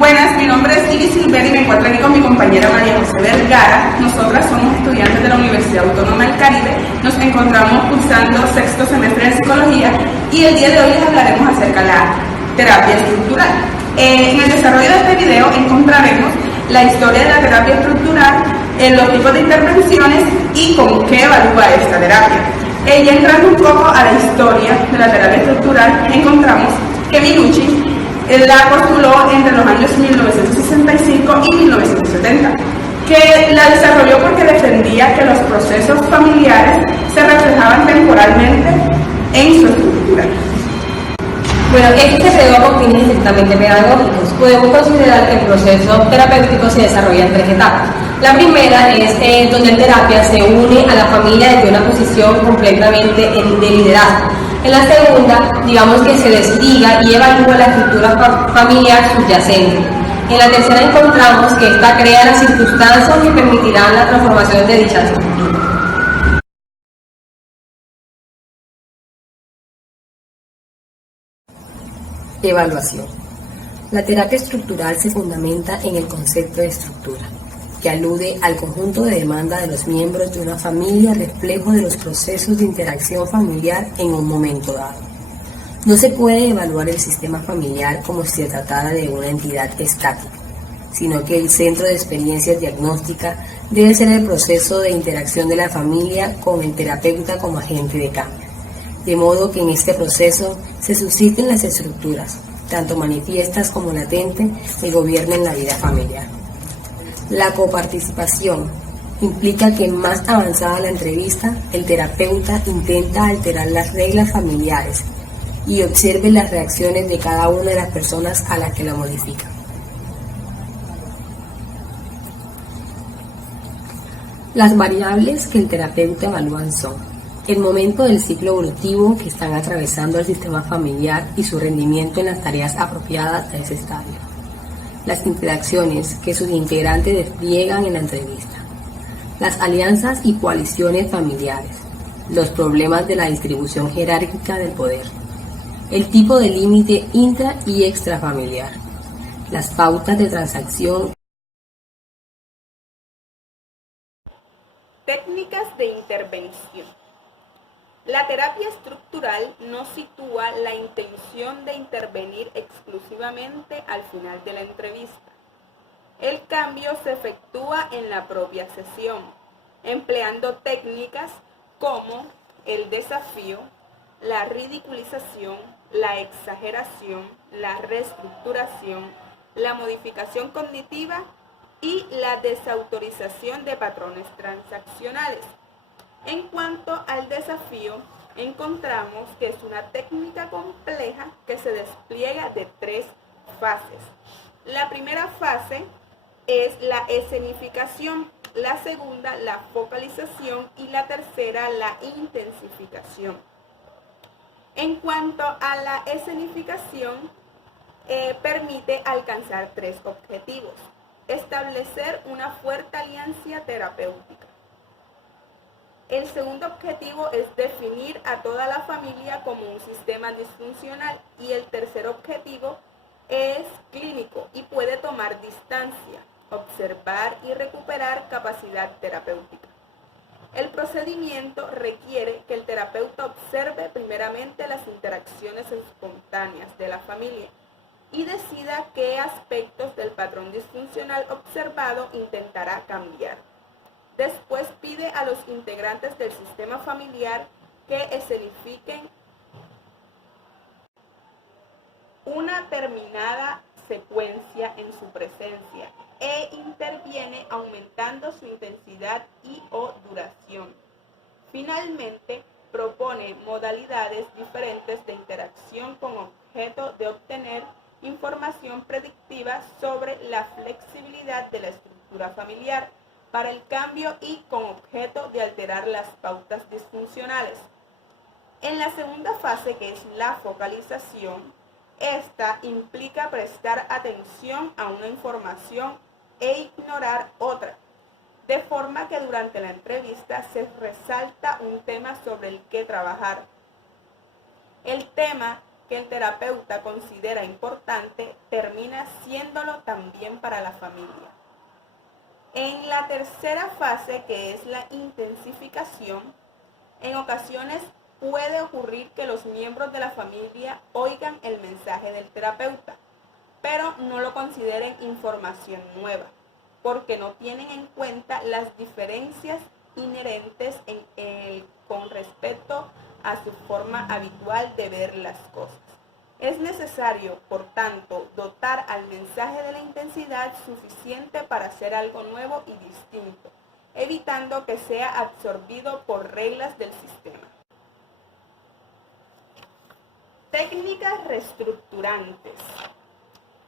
Buenas, mi nombre es Iris Silver y me encuentro aquí con mi compañera María José Vergara. Nosotras somos estudiantes de la Universidad Autónoma del Caribe. Nos encontramos cursando sexto semestre de psicología y el día de hoy les hablaremos acerca de la terapia estructural. En el desarrollo de este video encontraremos la historia de la terapia estructural, los tipos de intervenciones y con qué evalúa esta terapia. Ya entrando un poco a la historia de la terapia estructural, encontramos que Minuchin la postuló entre los años 1965 y 1970, que la desarrolló porque defendía que los procesos familiares se reflejaban temporalmente en su estructura. Bueno, este se creó con fines estrictamente pedagógicos. Podemos considerar que el proceso terapéutico se desarrolla en tres etapas. La primera es donde en terapia se une a la familia desde una posición completamente de liderazgo. En la segunda, digamos que se desliga y evalúa la estructura familiar subyacente. En la tercera encontramos que esta crea las circunstancias que permitirán la transformación de dicha estructura. Evaluación. La terapia estructural se fundamenta en el concepto de estructura, que alude al conjunto de demanda de los miembros de una familia, reflejo de los procesos de interacción familiar en un momento dado. No se puede evaluar el sistema familiar como si se tratara de una entidad estática, sino que el centro de experiencias diagnóstica debe ser el proceso de interacción de la familia con el terapeuta como agente de cambio, de modo que en este proceso se susciten las estructuras, tanto manifiestas como latentes, que gobiernen la vida familiar. La coparticipación implica que más avanzada la entrevista, el terapeuta intenta alterar las reglas familiares y observe las reacciones de cada una de las personas a las que la modifica. Las variables que el terapeuta evalúa son el momento del ciclo evolutivo que están atravesando el sistema familiar y su rendimiento en las tareas apropiadas a ese estadio, las interacciones que sus integrantes despliegan en la entrevista, las alianzas y coaliciones familiares, los problemas de la distribución jerárquica del poder, el tipo de límite intra y extrafamiliar, las pautas de transacción. Técnicas de intervención. La terapia estructural no sitúa la intención de intervenir exclusivamente al final de la entrevista. El cambio se efectúa en la propia sesión, empleando técnicas como el desafío, la ridiculización, la exageración, la reestructuración, la modificación cognitiva y la desautorización de patrones transaccionales. En cuanto al desafío, encontramos que es una técnica compleja que se despliega de tres fases. La primera fase es la escenificación, la segunda la focalización y la tercera la intensificación. En cuanto a la escenificación, permite alcanzar tres objetivos. Establecer una fuerte alianza terapéutica. El segundo objetivo es definir a toda la familia como un sistema disfuncional y el tercer objetivo es clínico y puede tomar distancia, observar y recuperar capacidad terapéutica. El procedimiento requiere que el terapeuta observe primeramente las interacciones espontáneas de la familia y decida qué aspectos del patrón disfuncional observado intentará cambiar. Después pide a los integrantes del sistema familiar que escenifiquen una determinada secuencia en su presencia e interviene aumentando su intensidad y o duración. Finalmente, propone modalidades diferentes de interacción con objeto de obtener información predictiva sobre la flexibilidad de la estructura familiar para el cambio y con objeto de alterar las pautas disfuncionales. En la segunda fase, que es la focalización, esta implica prestar atención a una información e ignorar otra, de forma que durante la entrevista se resalta un tema sobre el que trabajar. El tema que el terapeuta considera importante termina termina siéndolo también para la familia. En la tercera fase, que es la intensificación, en ocasiones puede ocurrir que los miembros de la familia oigan el mensaje del terapeuta, pero no lo consideren información nueva, porque no tienen en cuenta las diferencias inherentes con respecto a su forma habitual de ver las cosas. Es necesario, por tanto, dotar al mensaje de la intensidad suficiente para hacer algo nuevo y distinto, evitando que sea absorbido por reglas del sistema. Técnicas reestructurantes.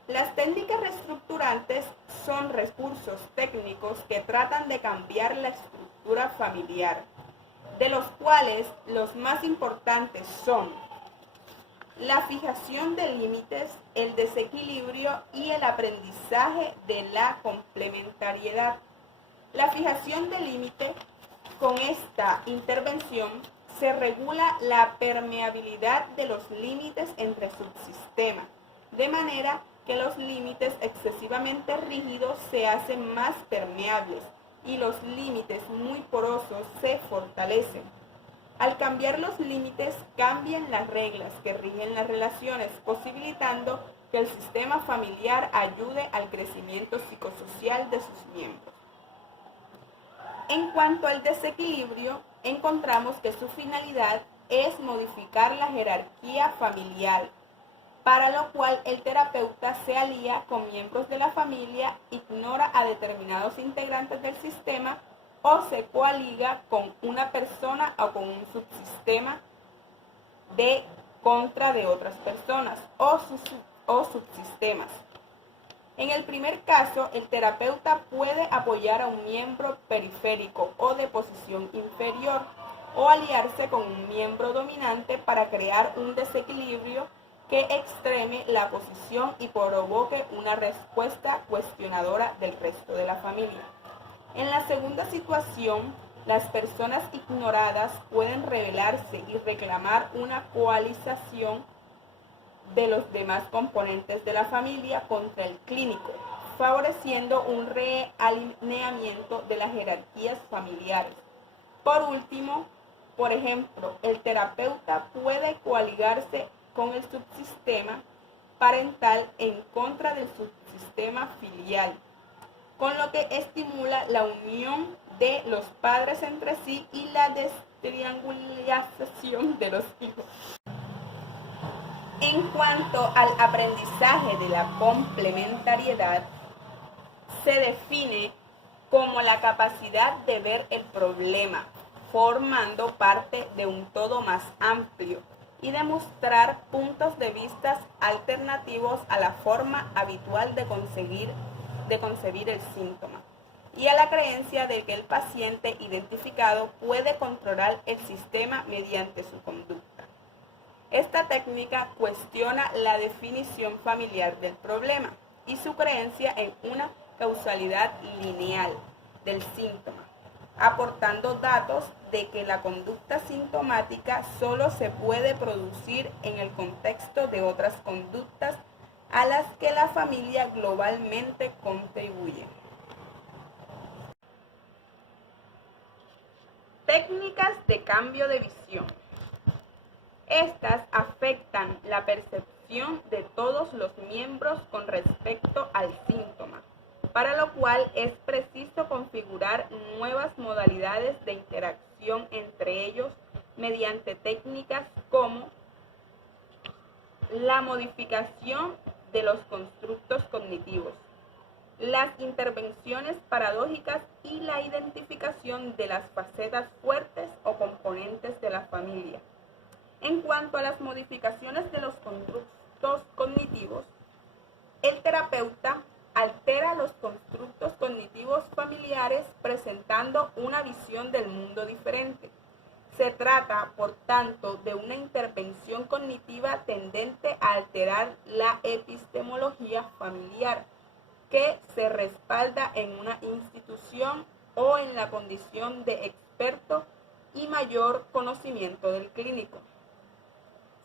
Las técnicas reestructurantes son recursos técnicos que tratan de cambiar la estructura familiar, de los cuales los más importantes son la fijación de límites, el desequilibrio y el aprendizaje de la complementariedad. La fijación de límite, con esta intervención se regula la permeabilidad de los límites entre subsistemas, de manera que los límites excesivamente rígidos se hacen más permeables y los límites muy porosos se fortalecen. Al cambiar los límites, cambian las reglas que rigen las relaciones, posibilitando que el sistema familiar ayude al crecimiento psicosocial de sus miembros. En cuanto al desequilibrio, encontramos que su finalidad es modificar la jerarquía familiar, para lo cual el terapeuta se alía con miembros de la familia, ignora a determinados integrantes del sistema o se coaliga con una persona o con un subsistema de contra de otras personas o subsistemas. En el primer caso, el terapeuta puede apoyar a un miembro periférico o de posición inferior o aliarse con un miembro dominante para crear un desequilibrio que extreme la posición y provoque una respuesta cuestionadora del resto de la familia. En la segunda situación, las personas ignoradas pueden rebelarse y reclamar una coalización de los demás componentes de la familia contra el clínico, favoreciendo un realineamiento de las jerarquías familiares. Por último, por ejemplo, el terapeuta puede coaligarse con el subsistema parental en contra del subsistema filial, con lo que estimula la unión de los padres entre sí y la destriangulización de los hijos. En cuanto al aprendizaje de la complementariedad, se define como la capacidad de ver el problema formando parte de un todo más amplio y demostrar puntos de vista alternativos a la forma habitual de concebir el síntoma y a la creencia de que el paciente identificado puede controlar el sistema mediante su conducta. Esta técnica cuestiona la definición familiar del problema y su creencia en una causalidad lineal del síntoma, aportando datos de que la conducta sintomática solo se puede producir en el contexto de otras conductas a las que la familia globalmente contribuye. Técnicas de cambio de visión. Estas afectan la percepción de todos los miembros con respecto al síntoma, para lo cual es preciso configurar nuevas modalidades de interacción entre ellos mediante técnicas como la modificación de los constructos cognitivos, las intervenciones paradójicas y la identificación de las facetas fuertes o componentes de la familia. En cuanto a las modificaciones de los constructos cognitivos, el terapeuta altera los constructos cognitivos familiares presentando una visión del mundo diferente. Se trata, por tanto, de una intervención cognitiva tendente a alterar la epistemología familiar, que se respalda en una institución o en la condición de experto y mayor conocimiento del clínico.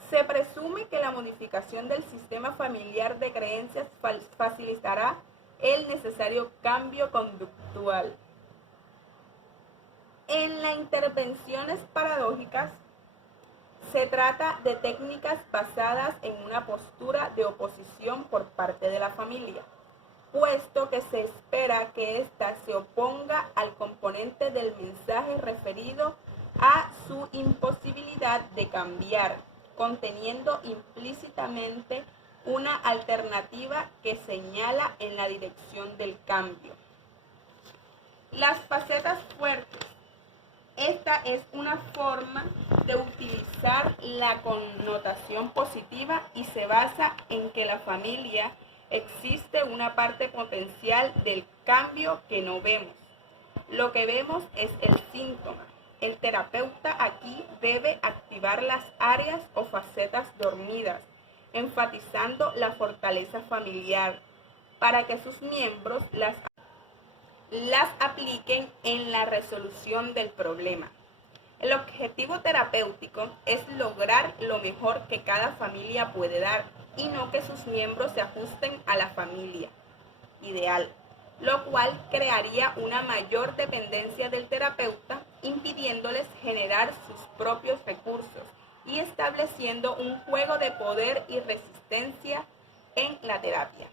Se presume que la modificación del sistema familiar de creencias facilitará el necesario cambio conductual. En las intervenciones paradójicas, se trata de técnicas basadas en una postura de oposición por parte de la familia, puesto que se espera que ésta se oponga al componente del mensaje referido a su imposibilidad de cambiar, conteniendo implícitamente una alternativa que señala en la dirección del cambio. Las facetas fuertes. Esta es una forma de utilizar la connotación positiva y se basa en que la familia existe una parte potencial del cambio que no vemos. Lo que vemos es el síntoma. El terapeuta aquí debe activar las áreas o facetas dormidas, enfatizando la fortaleza familiar, para que sus miembros las apliquen en la resolución del problema. El objetivo terapéutico es lograr lo mejor que cada familia puede dar y no que sus miembros se ajusten a la familia ideal, lo cual crearía una mayor dependencia del terapeuta, impidiéndoles generar sus propios recursos y estableciendo un juego de poder y resistencia en la terapia.